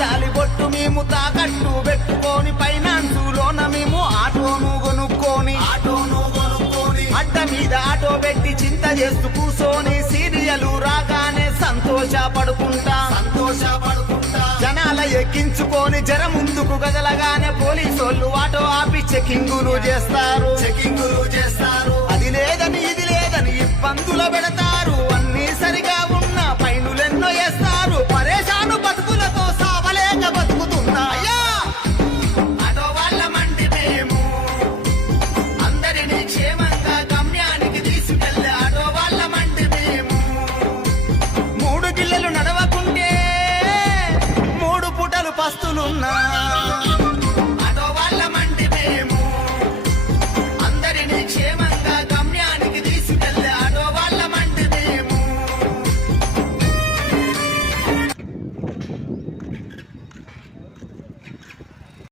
తాలిబొట్టు మేము తాకట్టు పెట్టుకొని ఫైనాన్సులోన మేము ఆటోను కొనుక్కొని ఆటోను కొనుక్కొని అడ్డ మీద ఆటో పెట్టి చింత చేస్తూ కూసోని సీరియల్ రాగానే సంతోషపడుకుంటా. సంతోషపడుకుంటా జనాల ఎక్కించుకొని జర ముందుకు కదలగానే పోలీసోళ్ళు ఆటో ఆపి చెకింగులు చేస్తారు చెకింగులు చేస్తారు. అది లేదని ఇది లేదని ఇబ్బందులు పెడతారు. ఆస్తులున్నా